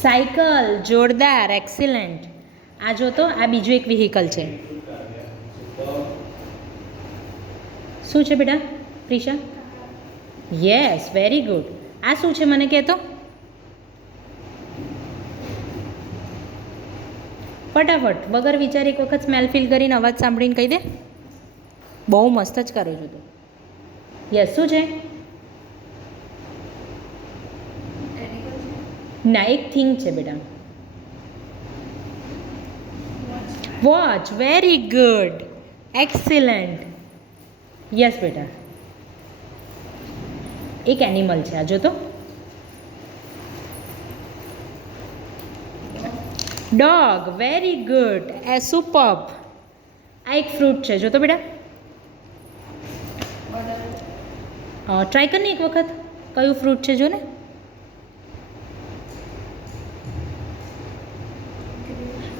Cycle, જોરદાર, excellent. આ જો તો આ બીજું એક વ્હીકલ છે. શું છે બેટા પ્રિશા? Yes, very good. આ શું છે મને કહેતો? ફટાફટ વગર વિચાર એક વખત સ્મેલ ફીલ કરીને અવાજ સાંભળીને કહી દે. બહુ મસ્ત જ કરો છો તું. યસ, શું છે? ના, એક થિંગ છે બેટા. Watch, very good, excellent. Yes બેટા, એક એનિમલ છે. આ જો તો ડોગ, વેરી ગુડ, એ સુપર્બ. આ એક ફ્રૂટ છે. જો તો બેટા, ટ્રાય કર ને એક વખત કયું ફ્રૂટ છે જો ને.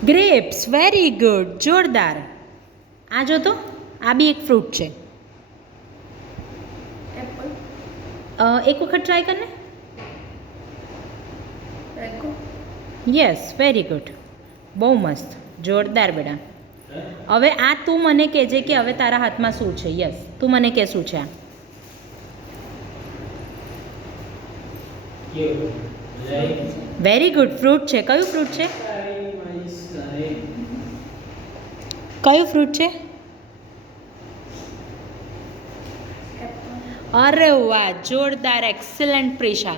ગ્રેપ્સ, વેરી ગુડ, જોરદાર. આ જો તો આ બી એક ફ્રૂટ છે. એક વખત ટ્રાય કર ને. યસ, વેરી ગુડ, બહુ મસ્ત, જોરદાર બેટા. હવે આ તું મને કહેજે કે હવે તારા હાથમાં શું છે. યસ, તું મને કહે શું છે આ. વેરી ગુડ, ફ્રૂટ છે. કયું ફ્રૂટ છે? કયું ફ્રૂટ છે? અરે વાહ, જોરદાર, એક્સલન્ટ પ્રિશા.